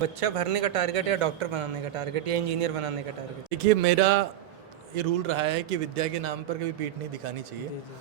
बच्चा भरने का टारगेट या डॉक्टर बनाने का टारगेट या इंजीनियर बनाने का टारगेट? देखिए, मेरा ये रूल रहा है कि विद्या के नाम पर कभी पीठ नहीं दिखानी चाहिए। जी जी।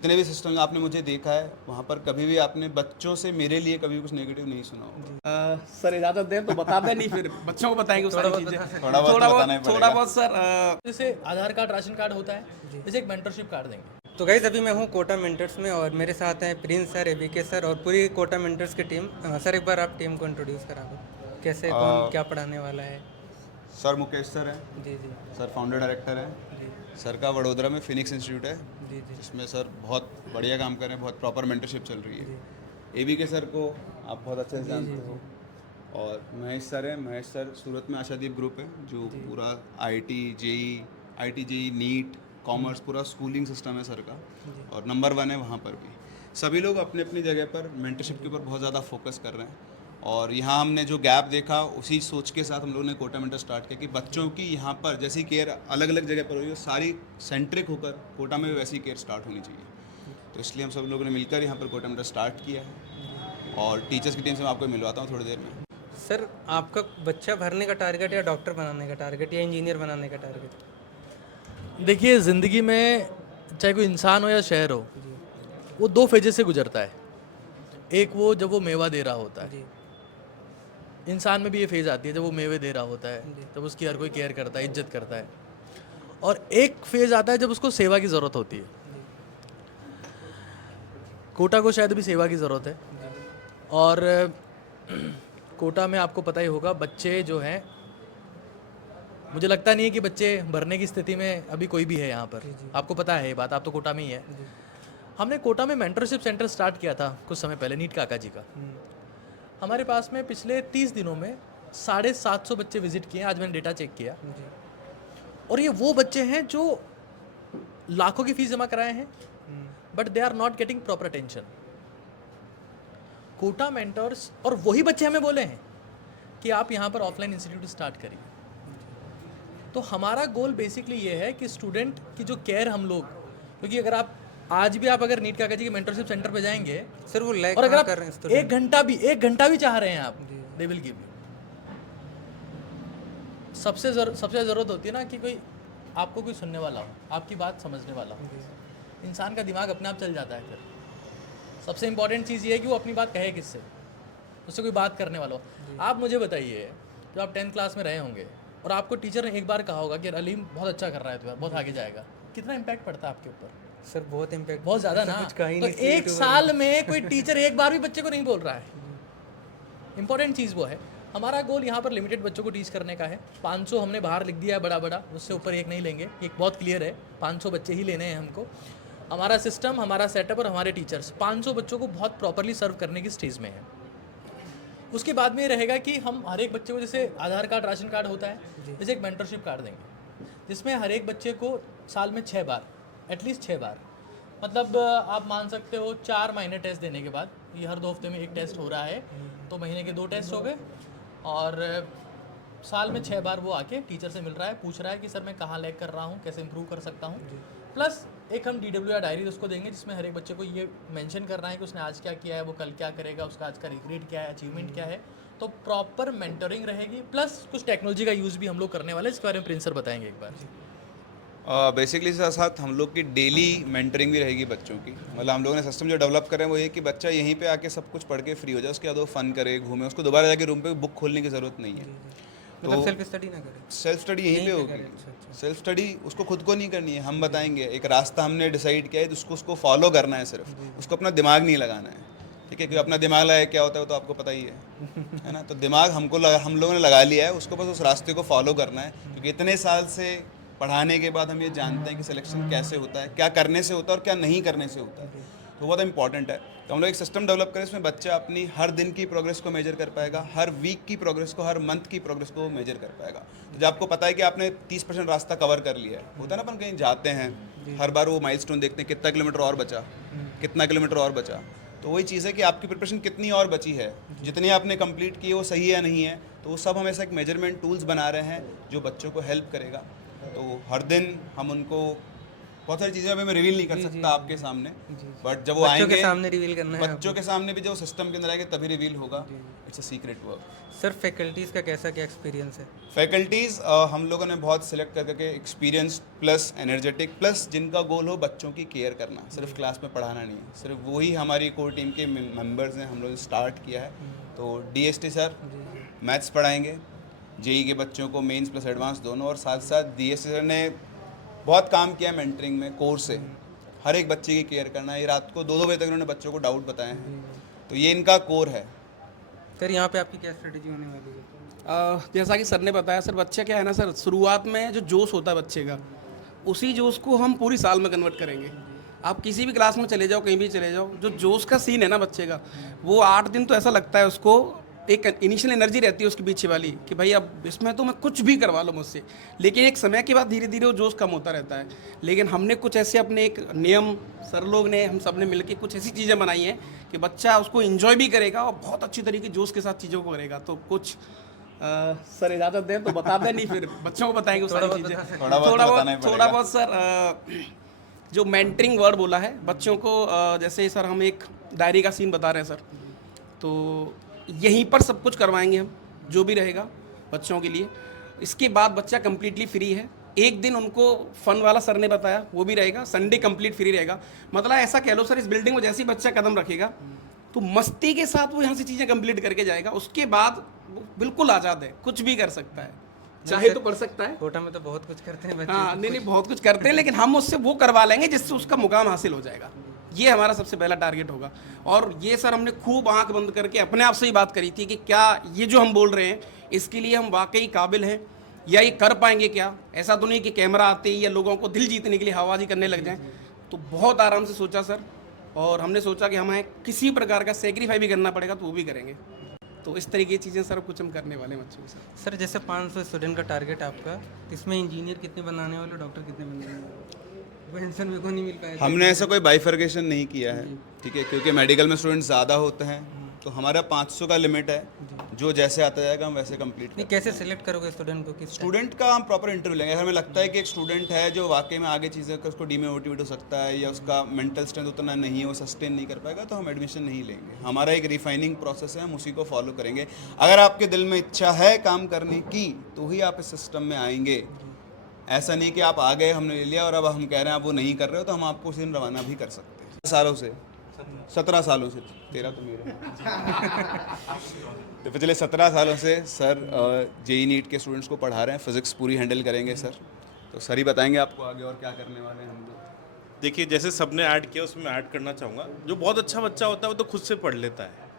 जितने भी सिस्टम आपने मुझे देखा है वहाँ पर कभी भी आपने बच्चों से मेरे लिए कभी कुछ नेगेटिव नहीं सुना होगा। सर इजाज़त दें तो बता दें, नहीं फिर बच्चों को बताएंगे वो सारी चीज़ें। थोड़ा बहुत तो बताना ही थोड़ा पड़ेगा। बहुत सर जैसे आधार कार्ड, राशन कार्ड होता है, जैसे एक मेंटरशिप कार्ड देंगे। तो गाइज अभी मैं हूँ कोटा मेंटर्स में और मेरे साथ हैं प्रिंस सर, एबीके सर और पूरी कोटा मेंटर्स की टीम। सर एक बार आप टीम को इंट्रोड्यूस करा दो, कैसे कौन क्या पढ़ाने वाला है? सर मुकेश सर हैं, जी जी सर फाउंडर डायरेक्टर हैं। जी सर का वडोदरा में फिनिक्स इंस्टीट्यूट है जी जी जिसमें सर बहुत बढ़िया काम कर रहे हैं, बहुत प्रॉपर मेंटरशिप चल रही जी है। एबीके सर को आप बहुत अच्छे से जानते हो। और महेश सर हैं, महेश सर सूरत में आशादीप ग्रुप है जो पूरा आईटी जेई नीट कॉमर्स पूरा स्कूलिंग सिस्टम है सर का, और नंबर 1 है वहाँ पर भी। सभी लोग अपने अपनी जगह पर मेंटरशिप के ऊपर बहुत ज़्यादा फोकस कर रहे हैं। और यहाँ हमने जो गैप देखा उसी सोच के साथ हम लोगों ने कोटा मेंटर स्टार्ट किया कि बच्चों की यहाँ पर जैसी केयर अलग अलग जगह पर हो रही है, सारी सेंट्रिक होकर कोटा में भी वैसी केयर स्टार्ट होनी चाहिए। तो इसलिए हम सब लोगों ने मिलकर यहाँ पर कोटा मेंटर स्टार्ट किया है और टीचर्स की टीम से मैं आपको मिलवाता हूँ थोड़ी देर में। सर आपका बच्चा भरने का टारगेट या डॉक्टर बनाने का टारगेट या इंजीनियर बनाने का टारगेट? देखिए, ज़िंदगी में चाहे कोई इंसान हो या शहर हो, वो 2 फेजेस से गुजरता है। एक वो जब वो मेवा दे रहा होता है, जी इंसान में भी ये फेज़ आती है जब वो मेवे दे रहा होता है, जी। जब उसकी हर कोई केयर करता है, इज्जत करता है। और एक फेज़ आता है जब उसको सेवा की ज़रूरत होती है। जी कोटा को शायद भी सेवा की ज़रूरत है। और कोटा में आपको पता ही होगा, बच्चे जो हैं, मुझे लगता नहीं है कि बच्चे भरने की स्थिति में अभी कोई भी है यहाँ पर। आपको पता है ये बात, आप तो कोटा में ही है। हमने कोटा में मेंटरशिप सेंटर स्टार्ट किया था कुछ समय पहले, नीट काका जी का। हमारे पास में पिछले 30 दिनों में 750 बच्चे विजिट किए। आज मैंने डेटा चेक किया, और ये वो बच्चे हैं जो लाखों की फीस जमा कराए हैं, but they are not getting proper attention. Kota mentors, और वही बच्चे हमें बोले हैं कि आप यहाँ पर ऑफलाइन इंस्टीट्यूट स्टार्ट करिए। तो हमारा गोल बेसिकली ये है कि स्टूडेंट की जो केयर हम लोग, क्योंकि अगर आप आज भी आप अगर नीट काका जी के मेंटरशिप सेंटर पे जाएंगे, सर वो लाइक और अगर आप कर रहे हैं student? एक घंटा भी चाह रहे हैं आप, दे विल गिव यू। सबसे ज़रूरत होती है ना कि कोई आपको कोई सुनने वाला हो, आपकी बात समझने वाला हो। इंसान का दिमाग अपने आप चल जाता है। फिर सबसे इंपॉर्टेंट चीज़ ये है कि वो अपनी बात कहे किससे, उससे कोई बात करने वाला हो। आप मुझे बताइए, जब आप 10th क्लास में रहे होंगे और आपको टीचर ने एक बार कहा होगा कि अलीम बहुत अच्छा कर रहा है, तो यार बहुत आगे जाएगा, कितना इम्पैक्ट पड़ता है आपके ऊपर? सर बहुत इम्पैक्ट, बहुत ज़्यादा ना। कुछ कहा ही तो नहीं एक साल में कोई टीचर एक बार भी बच्चे को नहीं बोल रहा है। इंपॉर्टेंट चीज़ वो है। हमारा गोल यहाँ पर लिमिटेड बच्चों को टीच करने का है। 500 हमने बाहर लिख दिया है बड़ा बड़ा, उससे ऊपर एक नहीं लेंगे, एक बहुत क्लियर है। 500 बच्चे ही लेने हैं हमको। हमारा सिस्टम, हमारा सेटअप और हमारे टीचर्स 500 बच्चों को बहुत प्रॉपरली सर्व करने की स्टेज में है। उसके बाद में ये रहेगा कि हम हर एक बच्चे को, जैसे आधार कार्ड, राशन कार्ड होता है, जैसे एक मेंटरशिप कार्ड देंगे, जिसमें हर एक बच्चे को साल में 6 बार, एटलीस्ट 6 बार, मतलब आप मान सकते हो 4 महीने टेस्ट देने के बाद, ये हर 2 हफ्ते में एक टेस्ट हो रहा है, तो महीने के 2 टेस्ट हो गए, और साल में 6 बार वो आके टीचर से मिल रहा है, पूछ रहा है कि सर मैं कहाँ लैग कर रहा हूँ, कैसे इंप्रूव कर सकता हूँ। प्लस एक हम DWR डायरी उसको देंगे, जिसमें हर एक बच्चे को ये मेंशन करना है कि उसने आज क्या किया है, वो कल क्या करेगा, उसका आज का रिग्रेट क्या है, अचीवमेंट क्या है। तो प्रॉपर मेंटरिंग रहेगी, प्लस कुछ टेक्नोलॉजी का यूज़ भी हम लोग करने वाले हैं, इसके बारे में प्रिंस सर बताएंगे एक बार। बेसिकली साथ साथ हम लोग की डेली मेंटरिंग भी रहेगी बच्चों की। मतलब हम लोगों ने सिस्टम जो डेवलप करें वो ये कि बच्चा यहीं पे आके सब कुछ पढ़ के फ्री हो जाए, उसके बाद वो फन करे, घूमे, उसको दोबारा जाके रूम पे बुक खोलने की ज़रूरत नहीं है। मतलब सेल्फ स्टडी ना करें? सेल्फ स्टडी यहीं पे होगी। सेल्फ स्टडी उसको खुद को नहीं करनी है, हम बताएंगे। एक रास्ता हमने डिसाइड किया है, जिसको उसको फॉलो करना है सिर्फ, उसको अपना दिमाग नहीं लगाना है। ठीक है, क्योंकि अपना दिमाग लगाए क्या होता है वो तो आपको पता ही है ना। तो दिमाग हम लोगों ने लगा लिया है, उसको बस उस रास्ते को फॉलो करना है। क्योंकि इतने साल से पढ़ाने के बाद हम ये जानते हैं कि सिलेक्शन कैसे होता है, क्या करने से होता है और क्या नहीं करने से होता है, तो बहुत इंपॉर्टेंट है। तो हम लोग एक सिस्टम डेवलप करें, इसमें बच्चा अपनी हर दिन की प्रोग्रेस को मेजर कर पाएगा, हर वीक की प्रोग्रेस को, हर मंथ की प्रोग्रेस को मेजर कर पाएगा। तो जब आपको पता है कि आपने 30% रास्ता कवर कर लिया है, होता है ना, अपन कहीं जाते हैं हर बार वो माइलस्टोन देखते हैं, कितना किलोमीटर और बचा, कितना किलोमीटर और बचा। तो वही चीज़ है कि आपकी प्रिपरेशन कितनी और बची है, जितनी आपने कंप्लीट की है वो सही है या नहीं है। तो वो सब हम ऐसा एक मेजरमेंट टूल्स बना रहे हैं जो बच्चों को हेल्प करेगा। तो हर दिन हम उनको बहुत सारी चीज़ें अभी मैं रिवील नहीं कर सकता आपके सामने, बट जब वो बच्चों आएंगे के सामने रिवील करना है बच्चों के सामने भी जब सिस्टम के अंदर आएंगे तभी रिवील होगा। It's a secret work. Sir faculties का कैसा क्या एक्सपीरियंस है? फैकल्टीज़ हम लोगों ने बहुत सिलेक्ट करके एक्सपीरियंस प्लस एनर्जेटिक प्लस जिनका गोल हो बच्चों की केयर करना, सिर्फ क्लास में पढ़ाना नहीं है, सिर्फ वही हमारी कोर टीम के मेंबर्स हैं। हम लोग स्टार्ट किया है। तो डीएसटी सर मैथ्स पढ़ाएंगे, जेई के बच्चों को मेंस प्लस एडवांस दोनों, और साथ साथ डीएसटी सर ने बहुत काम किया मेंटरिंग में, कोर्स से हर एक बच्चे की केयर करना। ये रात को 2-2 बजे तक उन्होंने बच्चों को डाउट बताए हैं, तो ये इनका कोर है। सर यहाँ पे आपकी क्या स्ट्रेटजी होने वाली है? जैसा कि सर ने बताया, सर बच्चा क्या है ना सर, शुरुआत में जो जोश होता है बच्चे का, उसी जोश को हम पूरी साल में कन्वर्ट करेंगे। आप किसी भी क्लास में चले जाओ, कहीं भी चले जाओ, जो जोश का सीन है ना बच्चे का, वो 8 दिन तो ऐसा लगता है उसको, एक इनिशियल एनर्जी रहती है उसके पीछे वाली कि भाई अब इसमें तो मैं कुछ भी करवा लो मुझसे, लेकिन एक समय के बाद धीरे धीरे वो जोश कम होता रहता है। लेकिन हमने कुछ ऐसे अपने एक नियम, सर लोग ने, हम सब ने मिलकर कुछ ऐसी चीज़ें बनाई हैं कि बच्चा उसको इन्जॉय भी करेगा और बहुत अच्छी तरीके जोश के साथ चीज़ों को करेगा। तो कुछ सर इजाज़त दें तो बता दें, नहीं फिर बच्चों को बताएंगे वो सारी चीज़ें। थोड़ा बहुत सर जो मेंटरिंग वर्ड बोला है बच्चों को, जैसे सर हम एक डायरी का सीन बता रहे हैं सर, तो यहीं पर सब कुछ करवाएंगे हम, जो भी रहेगा बच्चों के लिए। इसके बाद बच्चा कम्प्लीटली फ्री है। एक दिन उनको फन वाला सर ने बताया वो भी रहेगा, संडे कंप्लीट फ्री रहेगा। मतलब ऐसा कह लो सर, इस बिल्डिंग में जैसे ही बच्चा कदम रखेगा तो मस्ती के साथ वो यहाँ से चीज़ें कंप्लीट करके जाएगा। उसके बाद वो बिल्कुल आज़ाद है, कुछ भी कर सकता है, चाहे तो पढ़ सकता है। कोटा में तो बहुत कुछ करते हैं बच्चे। हाँ नहीं बहुत कुछ करते हैं, लेकिन हम उससे वो करवा लेंगे जिससे उसका मुकाम हासिल हो जाएगा। ये हमारा सबसे पहला टारगेट होगा। और ये सर हमने खूब आंख बंद करके अपने आप से ही बात करी थी कि क्या ये जो हम बोल रहे हैं इसके लिए हम वाकई काबिल हैं या ये कर पाएंगे क्या। ऐसा तो नहीं कि कैमरा आते ही या लोगों को दिल जीतने के लिए हवाबाजी करने लग जाएं। तो बहुत आराम से सोचा सर, और हमने सोचा कि हमें किसी प्रकार का सेक्रीफाई भी करना पड़ेगा तो वो भी करेंगे। तो इस तरीके की चीज़ें सर कुछ हम करने वाले हैं बच्चों के। सर जैसे 500 स्टूडेंट का टारगेट आपका, इसमें इंजीनियर कितने बनाने वाले, डॉक्टर कितने बनाने वाले? वो आंसर मेरे को नहीं मिल पाया। हमने ऐसा कोई बाइफर्केशन नहीं किया है, ठीक है, क्योंकि मेडिकल में स्टूडेंट ज़्यादा होते हैं, तो हमारा 500 का लिमिट है। जो जैसे आता जाएगा हम वैसे कंप्लीट नहीं, कैसे सिलेक्ट करोगे स्टूडेंट को? किस स्टूडेंट का हम प्रॉपर इंटरव्यू लेंगे। अगर हमें लगता है कि एक स्टूडेंट है जो वाकई में आगे चीज़ें कर, उसको डीमोटिवेट हो सकता है या उसका मेंटल स्ट्रेंथ उतना नहीं है, वो सस्टेन नहीं कर पाएगा, तो हम एडमिशन नहीं लेंगे। हमारा एक रिफाइनिंग प्रोसेस है, हम उसी को फॉलो करेंगे। अगर आपके दिल में इच्छा है काम करने की तो ही आप इस सिस्टम में आएंगे। ऐसा नहीं कि आप आ गए, हमने ले लिया और अब हम कह रहे हैं आप वो नहीं कर रहे हो, तो हम आपको उसी दिन रवाना भी कर सकते हैं। 17 सालों से 13 तो मेरे तो पिछले 17 सालों से सर जेई नीट के स्टूडेंट्स को पढ़ा रहे हैं। फिजिक्स पूरी हैंडल करेंगे सर, तो सर ही बताएंगे आपको आगे और क्या करने वाले हैं हम लोग। देखिए, जैसे सबने ऐड किया उसमें ऐड करना चाहूँगा, जो बहुत अच्छा बच्चा होता है वो तो खुद से पढ़ लेता है,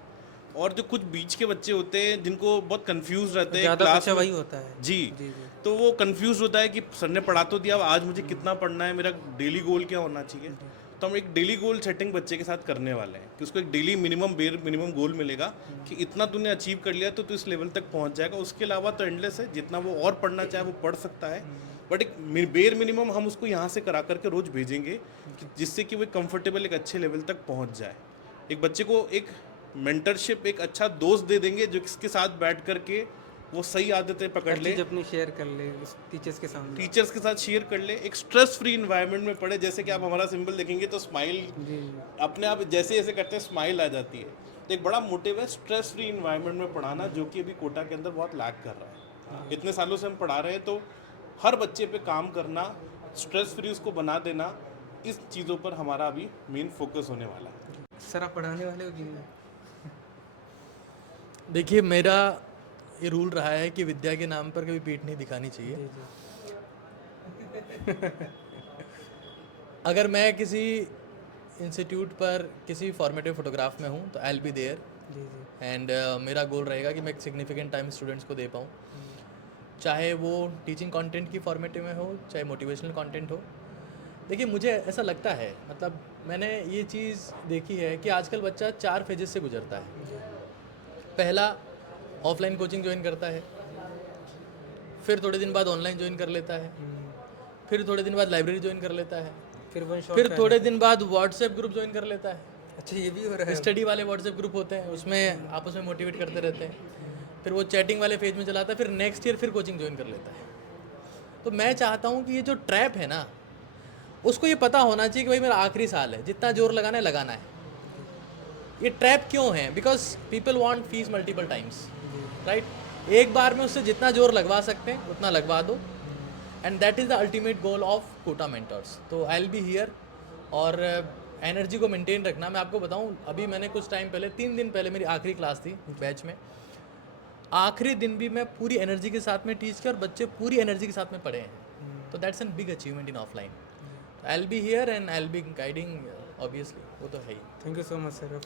और जो कुछ बीच के बच्चे होते हैं जिनको बहुत कंफ्यूज रहते हैं ज़्यादा क्लास बच्चा में, वही होता है जी, जी। तो वो कंफ्यूज होता है कि सर ने पढ़ा तो दिया, अब आज मुझे कितना पढ़ना है, मेरा डेली गोल क्या होना चाहिए। तो हम एक डेली गोल सेटिंग बच्चे के साथ करने वाले हैं कि उसको एक डेली मिनिमम गोल मिलेगा कि इतना तूने अचीव कर लिया तो तू इस लेवल तक पहुंच जाएगा। उसके अलावा तो एंडलेस है, जितना वो और पढ़ना चाहे वो पढ़ सकता है, बट एक बेर मिनिमम हम उसको यहाँ से करा करके रोज़ भेजेंगे जिससे कि वो कंफर्टेबल एक अच्छे लेवल तक पहुँच जाए। एक बच्चे को एक मेंटरशिप, एक अच्छा दोस्त दे देंगे जो किसके साथ बैठ करके वो सही आदतें पकड़ ले, अपनी शेयर कर ले टीचर्स के सामने, टीचर्स के साथ शेयर कर ले, एक स्ट्रेस फ्री इन्वायरमेंट में पढ़े। जैसे कि आप हमारा सिंबल देखेंगे तो स्माइल अपने आप जैसे जैसे करते हैं स्माइल आ जाती है। तो एक बड़ा मोटिव है स्ट्रेस फ्री इन्वायरमेंट में पढ़ाना, जो कि अभी कोटा के अंदर बहुत लैक कर रहा है। इतने सालों से हम पढ़ा रहे हैं, तो हर बच्चे पे काम करना, स्ट्रेस फ्री उसको बना देना, इस चीज़ों पर हमारा अभी मेन फोकस होने वाला है। सर आप पढ़ाने वाले हो कि नहीं? देखिए, मेरा ये रूल रहा है कि विद्या के नाम पर कभी पीठ नहीं दिखानी चाहिए। अगर मैं किसी इंस्टीट्यूट पर किसी फॉर्मेटिव फोटोग्राफ में हूँ तो I will be there, and मेरा गोल रहेगा कि मैं एक सिग्निफिकेंट टाइम स्टूडेंट्स को दे पाऊँ, चाहे वो टीचिंग कंटेंट की फॉर्मेटिव में हो, चाहे मोटिवेशनल कंटेंट हो। देखिए, मुझे ऐसा लगता है, मतलब मैंने ये चीज़ देखी है कि आजकल बच्चा 4 फेजेस से गुजरता है। पहला, ऑफलाइन कोचिंग ज्वाइन करता है, फिर थोड़े दिन बाद ऑनलाइन ज्वाइन कर लेता है, फिर थोड़े दिन बाद लाइब्रेरी ज्वाइन कर लेता है, फिर थोड़े दिन बाद व्हाट्सएप ग्रुप ज्वाइन कर लेता है। अच्छा, ये भी हो रहा है? स्टडी वाले व्हाट्सएप ग्रुप होते हैं, उसमें आपस में मोटिवेट करते रहते हैं, फिर वो चैटिंग वाले फेज में चलाता है, फिर नेक्स्ट ईयर फिर कोचिंग ज्वाइन कर लेता है। तो मैं चाहता हूँ कि ये जो ट्रैप है ना, उसको ये पता होना चाहिए कि भाई मेरा आखिरी साल है, जितना जोर लगाना है लगाना है। ये ट्रैप क्यों है? Because people want fees multiple times, right? एक बार में उससे जितना जोर लगवा सकते हैं उतना लगवा दो, and that is the ultimate goal of Kota mentors. तो आई विल बी हियर, और एनर्जी को मेंटेन रखना। मैं आपको बताऊं, अभी मैंने कुछ टाइम पहले, 3 दिन पहले मेरी आखिरी क्लास थी बैच में। आखिरी दिन भी मैं पूरी एनर्जी के साथ में टीच किया और बच्चे पूरी एनर्जी के साथ में पढ़े हैं। तो that's an big achievement in offline. I will be here and I will be guiding, obviously वो तो है ही। Thank you so much sir.